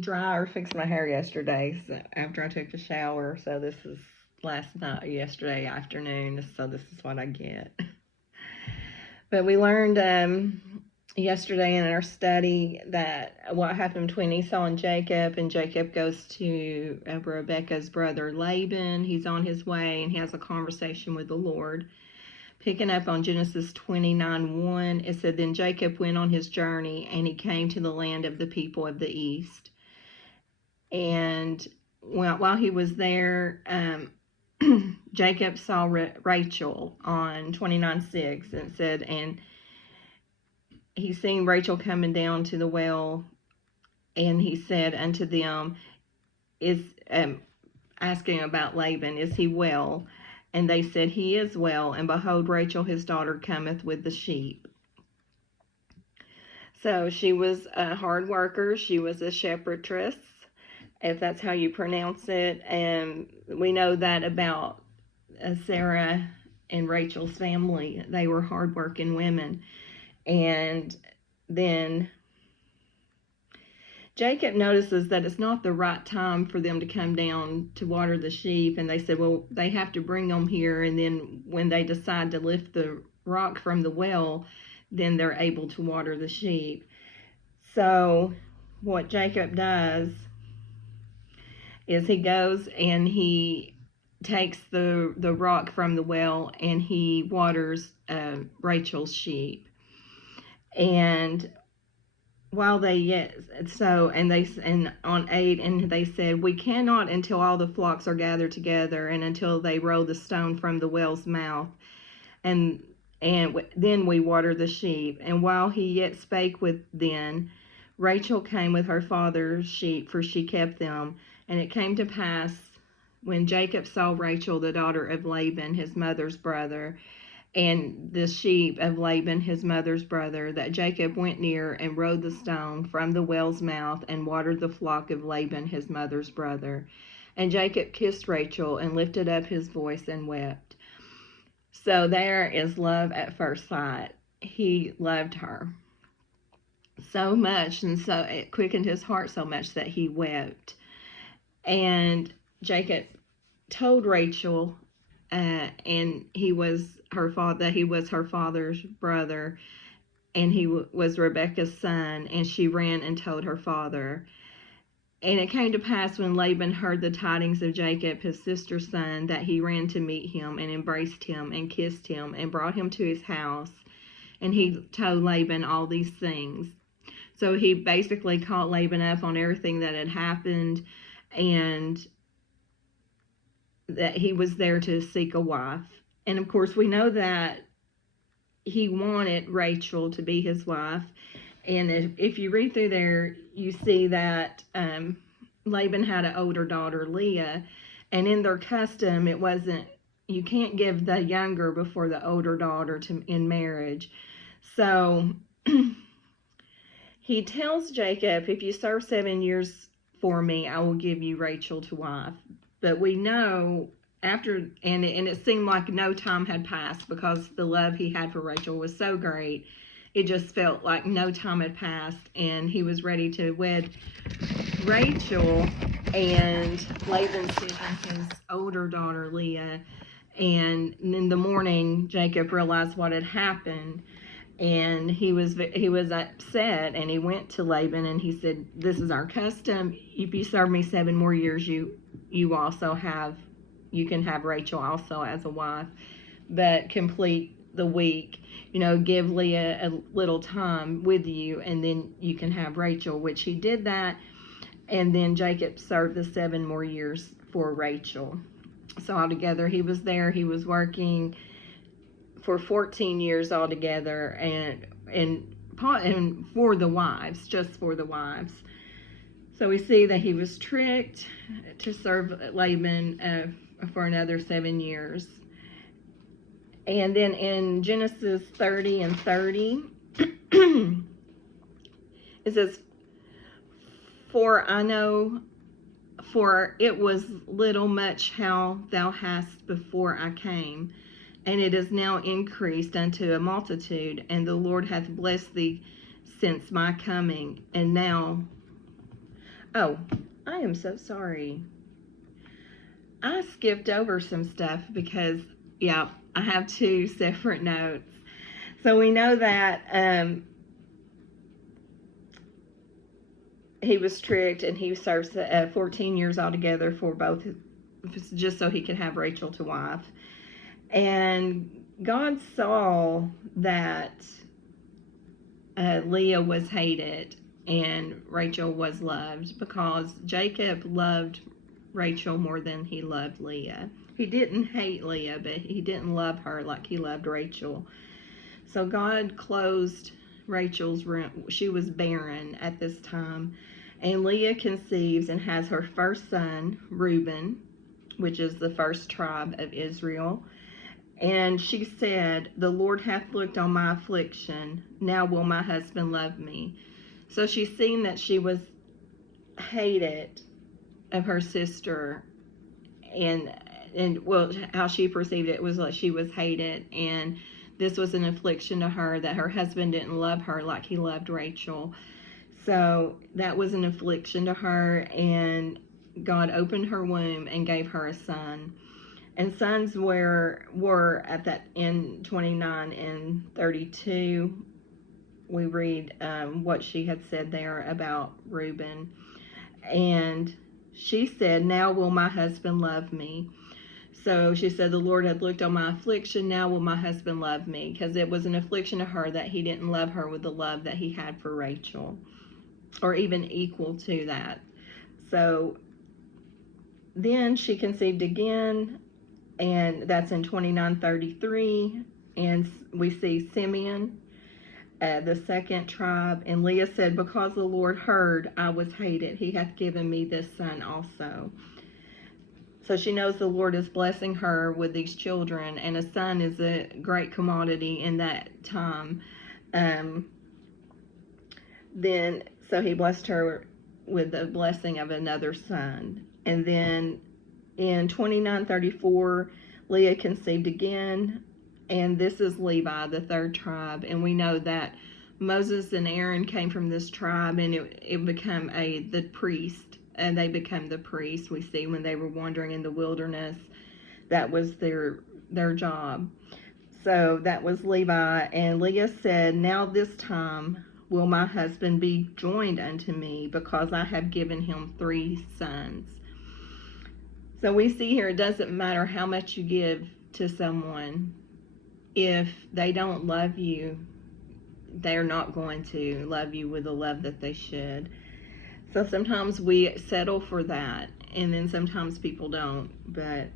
dry or fix my hair yesterday after I took a shower. So this is yesterday afternoon. So this is what I get. But we learned yesterday in our study that what happened between Esau and Jacob goes to Rebecca's brother Laban. He's on his way and he has a conversation with the Lord. Picking up on Genesis 29:1, it said, Then Jacob went on his journey, and he came to the land of the people of the east. And while he was there, Jacob saw Rachel on 29:6, and it said, and he seen Rachel coming down to the well, and he said unto them, is asking about Laban, is he well? And they said, He is well, and behold, Rachel his daughter cometh with the sheep. So she was a hard worker. She was a shepherdess, if that's how you pronounce it. And we know that about Sarah and Rachel's family. They were hardworking women. And then Jacob notices that it's not the right time for them to come down to water the sheep. And they said, well, they have to bring them here. And then when they decide to lift the rock from the well, then they're able to water the sheep. So what Jacob does is he goes and he takes the rock from the well and he waters Rachel's sheep. And while they on 8, and they said, we cannot until all the flocks are gathered together and until they roll the stone from the well's mouth, and then we water the sheep. And while he yet spake with them, Rachel came with her father's sheep, for she kept them. And it came to pass, when Jacob saw Rachel the daughter of Laban his mother's brother, and the sheep of Laban his mother's brother, that Jacob went near and rolled the stone from the well's mouth and watered the flock of Laban his mother's brother. And Jacob kissed Rachel and lifted up his voice and wept. So there is love at first sight. He loved her so much, and so it quickened his heart so much that he wept. And Jacob told Rachel, and he was her father's brother, and he was Rebekah's son, and she ran and told her father. And it came to pass, when Laban heard the tidings of Jacob his sister's son, that he ran to meet him and embraced him and kissed him and brought him to his house. And he told Laban all these things. So he basically caught Laban up on everything that had happened, and that he was there to seek a wife. And of course, we know that he wanted Rachel to be his wife. And if you read through there, you see that Laban had an older daughter, Leah. And in their custom, it wasn't, you can't give the younger before the older daughter in marriage. So he tells Jacob, if you serve 7 years for me, I will give you Rachel to wife. But we know after, and it seemed like no time had passed, because the love he had for Rachel was so great. It just felt like no time had passed, and he was ready to wed Rachel. And Laban sent him his older daughter, Leah. And in the morning, Jacob realized what had happened. And he was upset, and he went to Laban and he said, this is our custom. If you serve me 7 more years, you can have Rachel also as a wife, but complete the week, give Leah a little time with you, and then you can have Rachel, which he did that. And then Jacob served the 7 more years for Rachel. So altogether, he was working for 14 years altogether, and for the wives, just for the wives. So we see that he was tricked to serve Laban for another 7 years. And then in Genesis 30 and 30, it says, for it was little much how thou hast before I came, and it is now increased unto a multitude, and the Lord hath blessed thee since my coming. And now, Oh, I am so sorry. I skipped over some stuff because, yeah, I have two separate notes. So we know that he was tricked and he serves 14 years altogether for both, just so he could have Rachel to wife. And God saw that Leah was hated and Rachel was loved, because Jacob loved Rachel more than he loved Leah. He didn't hate Leah, but he didn't love her like he loved Rachel. So God closed Rachel's room. She was barren at this time. And Leah conceives and has her first son, Reuben, which is the first tribe of Israel. And she said, "The Lord hath looked on my affliction. Now will my husband love me." So she's seen that she was hated of her sister, and well, how she perceived it was like she was hated, and this was an affliction to her that her husband didn't love her like he loved Rachel. So that was an affliction to her, and God opened her womb and gave her a son. And sons were at that in 29 and 32. We read what she had said there about Reuben. And she said, "Now will my husband love me." So she said, "The Lord had looked on my affliction. Now will my husband love me." Because it was an affliction to her that he didn't love her with the love that he had for Rachel, or even equal to that. So then she conceived again, and that's in 29:33. And we see Simeon, the second tribe. And Leah said, "Because the Lord heard I was hated, he hath given me this son also." So she knows the Lord is blessing her with these children, and a son is a great commodity in that time. Then, so he blessed her with the blessing of another son. And then in 29:34, Leah conceived again, and this is Levi, the third tribe. And we know that Moses and Aaron came from this tribe, and it became the priest, and they became the priests. We see when they were wandering in the wilderness, that was their job. So that was Levi. And Leah said, "Now this time will my husband be joined unto me, because I have given him 3 sons." So we see here, it doesn't matter how much you give to someone, if they don't love you, they're not going to love you with the love that they should. So sometimes we settle for that, and then sometimes people don't. But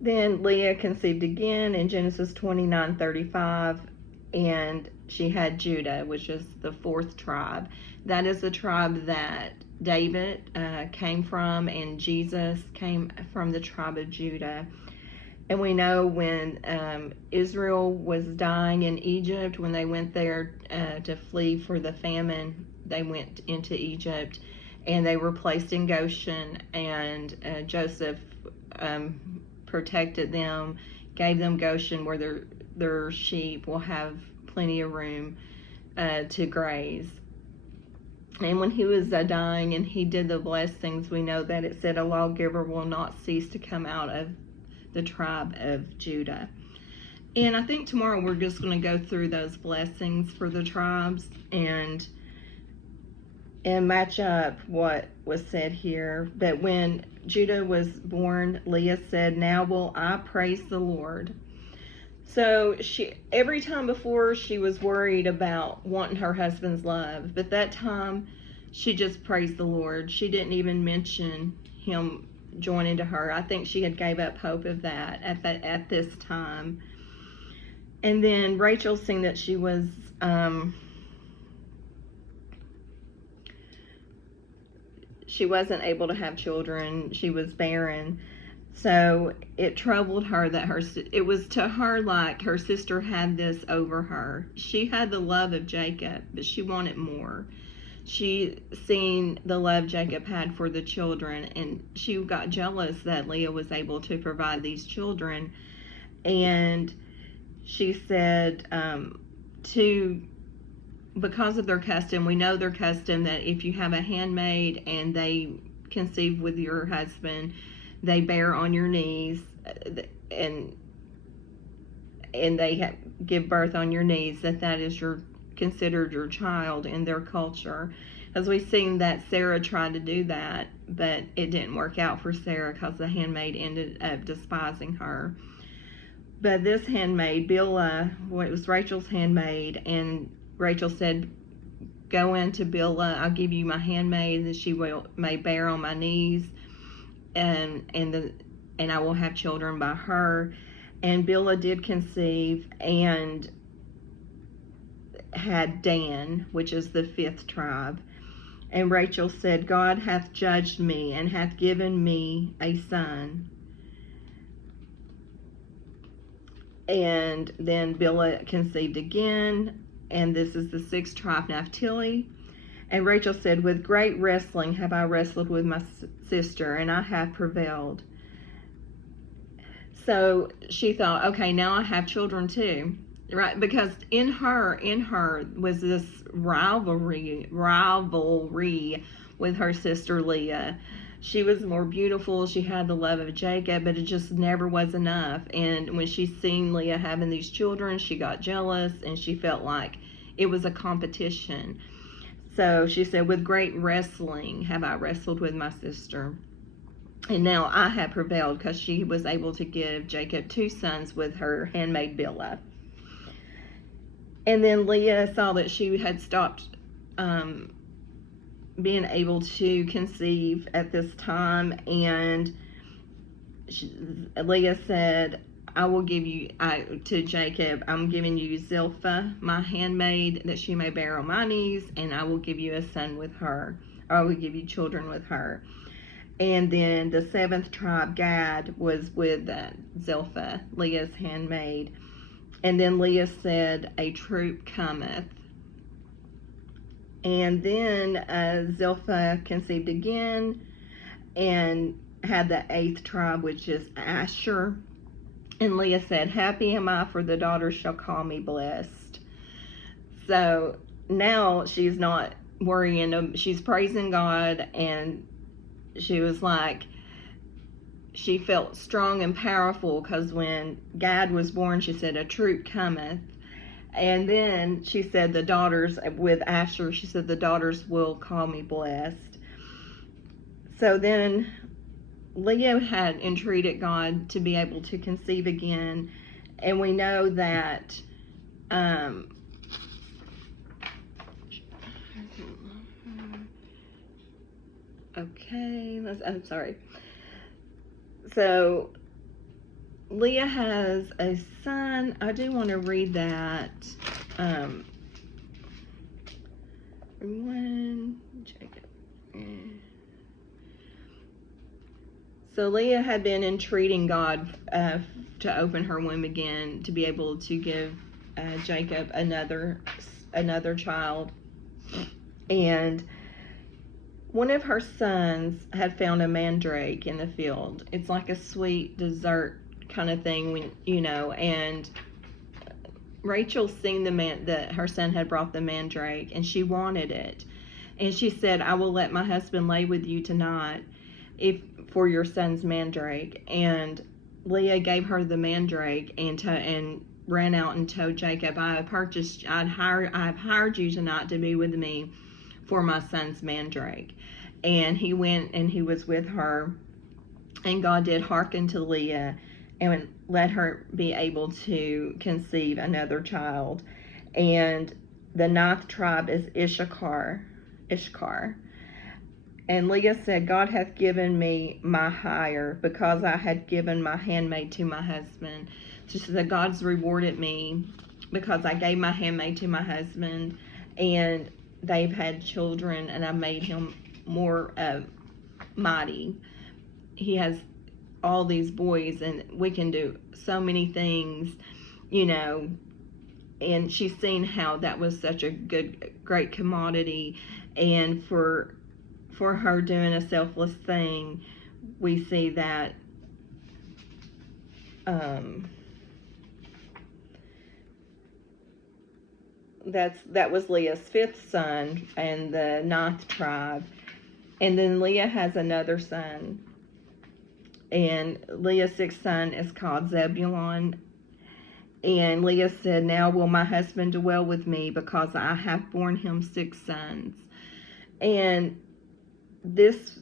then Leah conceived again in Genesis 29:35, and she had Judah, which is the 4th tribe. That is the tribe that David came from, and Jesus came from the tribe of Judah. And we know when Israel was dying in Egypt, when they went there to flee for the famine, they went into Egypt, and they were placed in Goshen, and Joseph protected them, gave them Goshen, where their sheep will have plenty of room to graze. And when he was dying and he did the blessings, we know that it said, "A lawgiver will not cease to come out of the tribe of Judah." And I think tomorrow we're just going to go through those blessings for the tribes and match up what was said here. But when Judah was born, Leah said, "Now will I praise the Lord." So every time before, she was worried about wanting her husband's love, but that time she just praised the Lord. She didn't even mention him joining to her. I think she had gave up hope of that at this time. And then Rachel, seeing that she was she wasn't able to have children, she was barren. So it troubled her that it was to her like her sister had this over her. She had the love of Jacob, but she wanted more. She seen the love Jacob had for the children, and she got jealous that Leah was able to provide these children. And she said to because of their custom, we know their custom that if you have a handmaid and they conceive with your husband, they bear on your knees, and they give birth on your knees, that is considered your child in their culture. As we've seen that Sarah tried to do that, but it didn't work out for Sarah because the handmaid ended up despising her. But this handmaid, Bilhah, it was Rachel's handmaid, and Rachel said, "Go into Bilhah, I'll give you my handmaid, that she may bear on my knees, and I will have children by her." And Bilhah did conceive and had Dan, which is the 5th tribe. And Rachel said, "God hath judged me and hath given me a son." And then Bilhah conceived again, and this is the 6th tribe, Naphtali. And Rachel said, "With great wrestling have I wrestled with my sister, and I have prevailed." So she thought, okay, now I have children too, right? Because in her was this rivalry with her sister Leah. She was more beautiful. She had the love of Jacob, but it just never was enough. And when she seen Leah having these children, she got jealous, and she felt like it was a competition. So she said, "With great wrestling have I wrestled with my sister. And now I have prevailed," because she was able to give Jacob 2 sons with her handmaid Bilhah. And then Leah saw that she had stopped being able to conceive at this time, and Leah said, "I will give you to Jacob, I'm giving you Zilpah, my handmaid, that she may bear on my knees, and I will give you a son with her, or I will give you children with her." And then the 7th tribe, Gad, was with Zilpah, Leah's handmaid. And then Leah said, "A troop cometh." And then Zilpah conceived again and had the 8th tribe, which is Asher. And Leah said, "Happy am I, for the daughters shall call me blessed." So now she's not worrying. She's praising God, and she was like, she felt strong and powerful, because when Gad was born, she said, "A troop cometh." And then she said, the daughters, with Asher, she said, "The daughters will call me blessed." So then Leah had entreated God to be able to conceive again. And we know that I'm sorry. So Leah has a son. I do want to read that. Jacob. So Leah had been entreating God to open her womb again, to be able to give Jacob another child. And one of her sons had found a mandrake in the field. It's like a sweet dessert kind of thing, and Rachel seen that her son had brought the mandrake, and she wanted it. And she said, "I will let my husband lay with you tonight for your son's mandrake." And Leah gave her the mandrake and ran out and told Jacob, I've hired you tonight to be with me for my son's mandrake." And he went and he was with her, and God did hearken to Leah and let her be able to conceive another child. And the 9th tribe is Issachar. And Leah said, "God hath given me my hire, because I had given my handmaid to my husband." So she said, "God's rewarded me because I gave my handmaid to my husband, and they've had children, and I made him more mighty. He has all these boys, and we can do so many things, and she's seen how that was such a great commodity. And for her doing a selfless thing, we see that that was Leah's fifth son and the ninth tribe. And then Leah has another son, and Leah's sixth son is called Zebulon. And Leah said, "Now will my husband dwell with me, because I have borne him six sons." And this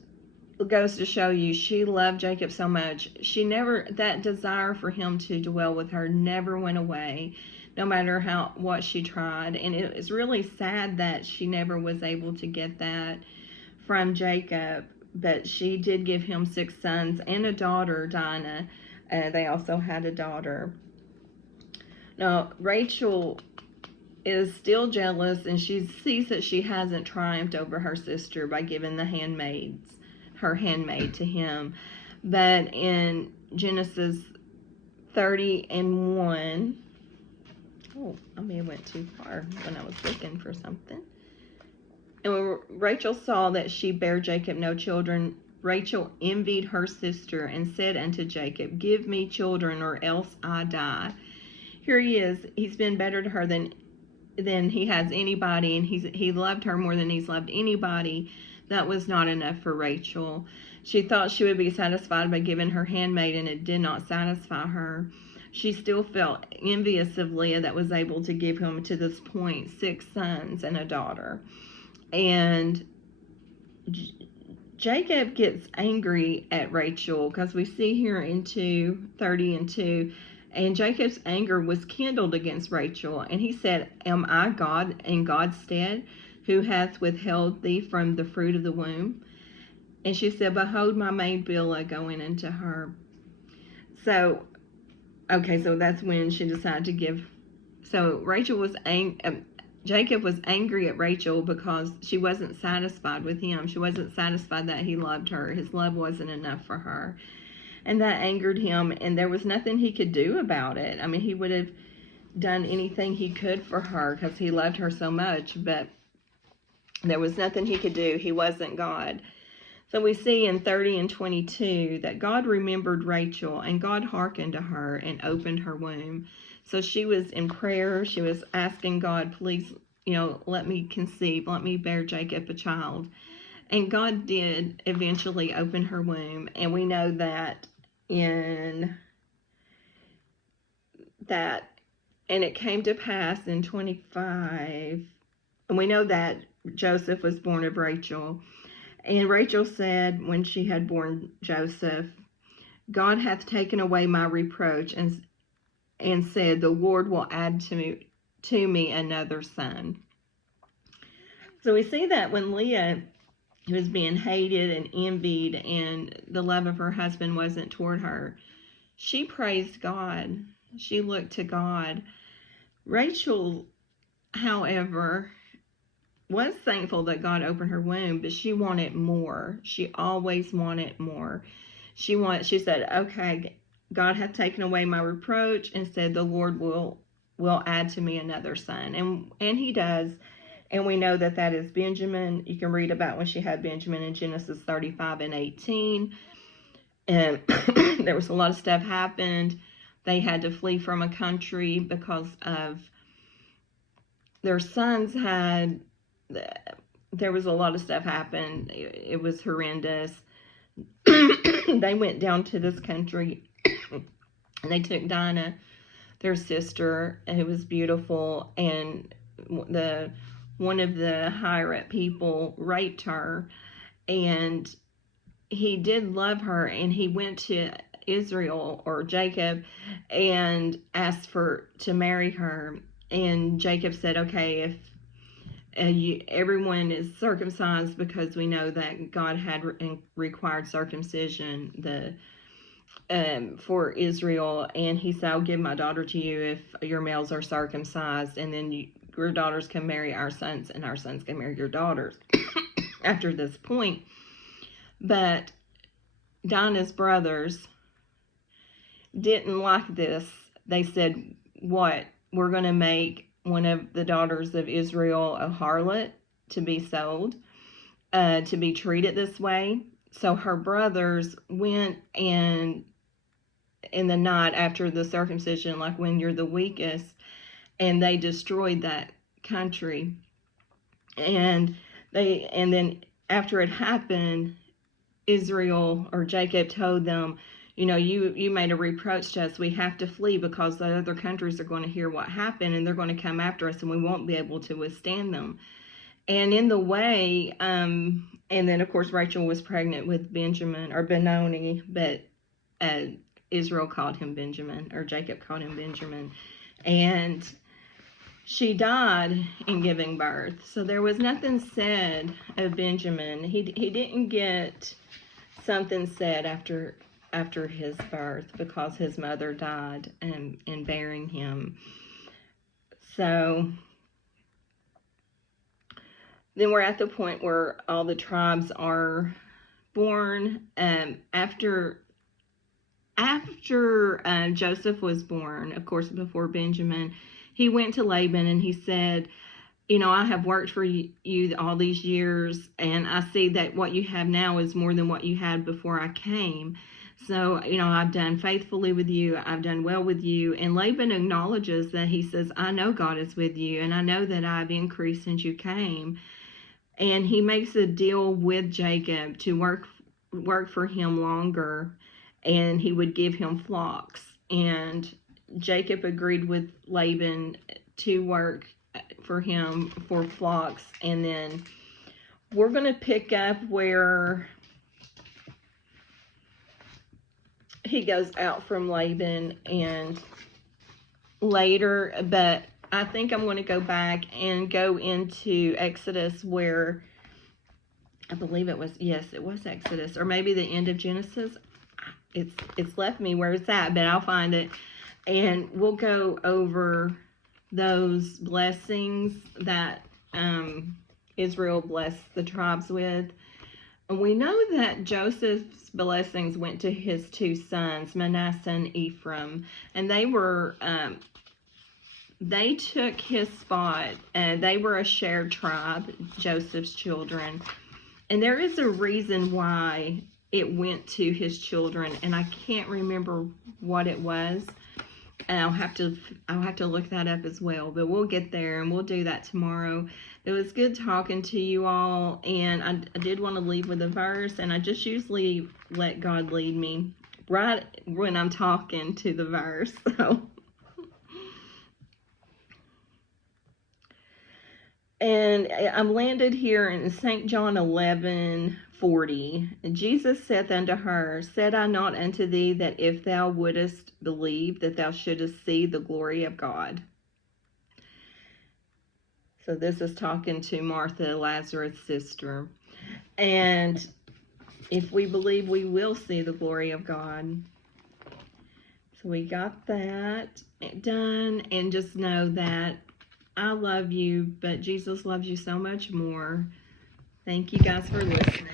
goes to show you, she loved Jacob so much. That desire for him to dwell with her never went away, no matter what she tried. And it's really sad that she never was able to get that from Jacob. But she did give him six sons and a daughter, Dinah. They also had a daughter. Now, Rachel is still jealous, and she sees that she hasn't triumphed over her sister by giving her handmaid to him. But in Genesis 30:1, I may have went too far when I was looking for something. And when Rachel saw that she bare Jacob no children, Rachel envied her sister and said unto Jacob, "Give me children, or else I die." Here he is. He's been better to her than he has anybody, and he loved her more than he's loved anybody. That was not enough for Rachel. She thought she would be satisfied by giving her handmaid, and it did not satisfy her. She still felt envious of Leah, that was able to give him, to this point, six sons and a daughter. And Jacob gets angry at Rachel, because we see here in 2:30, and Jacob's anger was kindled against Rachel, and he said, "Am I God in God's stead, who hath withheld thee from the fruit of the womb?" And she said, "Behold my maid Bilhah going into her." So that's when she decided to give. So Jacob was angry at Rachel because she wasn't satisfied with him. She wasn't satisfied that he loved her. His love wasn't enough for her. And that angered him, and there was nothing he could do about it. I mean, he would have done anything he could for her because he loved her so much, but there was nothing he could do. He wasn't God. So we see in 30:22 that God remembered Rachel, and God hearkened to her and opened her womb. So she was in prayer. She was asking God, "Please, let me conceive, let me bear Jacob a child." And God did eventually open her womb. And we know that and it came to pass in 25. And we know that Joseph was born of Rachel. And Rachel said, when she had born Joseph, "God hath taken away my reproach, and said, the Lord will add to me another son." So we see that when Leah was being hated and envied, and the love of her husband wasn't toward her, she praised God. She looked to God. Rachel, however, was thankful that God opened her womb, but she wanted more. She always wanted more. She said, "Okay, God hath taken away my reproach, and said, the Lord will add to me another son." And he does. And we know that is Benjamin. You can read about when she had Benjamin in Genesis 35:18. And there was a lot of stuff happened. They had to flee from a country because of their sons there was a lot of stuff happened. It was horrendous. They went down to this country, and they took Dinah, their sister, who was beautiful, and one of the higher up people raped her. And he did love her, and he went to Israel, or Jacob, and asked to marry her. And Jacob said, "Okay, if everyone is circumcised," because we know that God had required circumcision for Israel. And he said, "I'll give my daughter to you if your males are circumcised, and then your daughters can marry our sons, and our sons can marry your daughters." After this point. But Dinah's brothers didn't like this. They said, "What? We're going to make one of the daughters of Israel a harlot, to be sold, to be treated this way?" So her brothers went, and in the night after the circumcision, like when you're the weakest, and they destroyed that country. And then after it happened, Israel or Jacob told them, you made a reproach to us. We have to flee because the other countries are going to hear what happened, and they're going to come after us, and we won't be able to withstand them. And in the way, and then of course Rachel was pregnant with Benjamin, or Benoni, but Israel called him Benjamin, or Jacob called him Benjamin. And she died in giving birth. So there was nothing said of Benjamin. He didn't get something said after his birth because his mother died in bearing him. So then we're at the point where all the tribes are born. After Joseph was born, of course, before Benjamin, he went to Laban and he said, I have worked for you all these years, and I see that what you have now is more than what you had before I came. So, I've done faithfully with you. I've done well with you. And Laban acknowledges that. He says, I know God is with you, and I know that I've increased since you came. And he makes a deal with Jacob to work for him longer, and he would give him flocks. And Jacob agreed with Laban to work for him for flocks. And then we're going to pick up where he goes out from Laban and later, but I think I'm going to go back and go into Exodus, where I believe it was Exodus, or maybe the end of Genesis. It's left me where it's at, but I'll find it. And we'll go over those blessings that Israel blessed the tribes with. And we know that Joseph's blessings went to his two sons, Manasseh and Ephraim, and they took his spot. They were a shared tribe, Joseph's children. And there is a reason why it went to his children, and I can't remember what it was. And I'll have to look that up as well, but we'll get there, and we'll do that tomorrow. It was good talking to you all, and I did want to leave with a verse, and I just usually let God lead me right when I'm talking to the verse. So, and I'm landed here in St. John 11:40. And Jesus saith unto her, Said I not unto thee that if thou wouldest believe, that thou shouldest see the glory of God? So this is talking to Martha, Lazarus' sister. And if we believe, we will see the glory of God. So we got that done, and just know that I love you, but Jesus loves you so much more. Thank you guys for listening.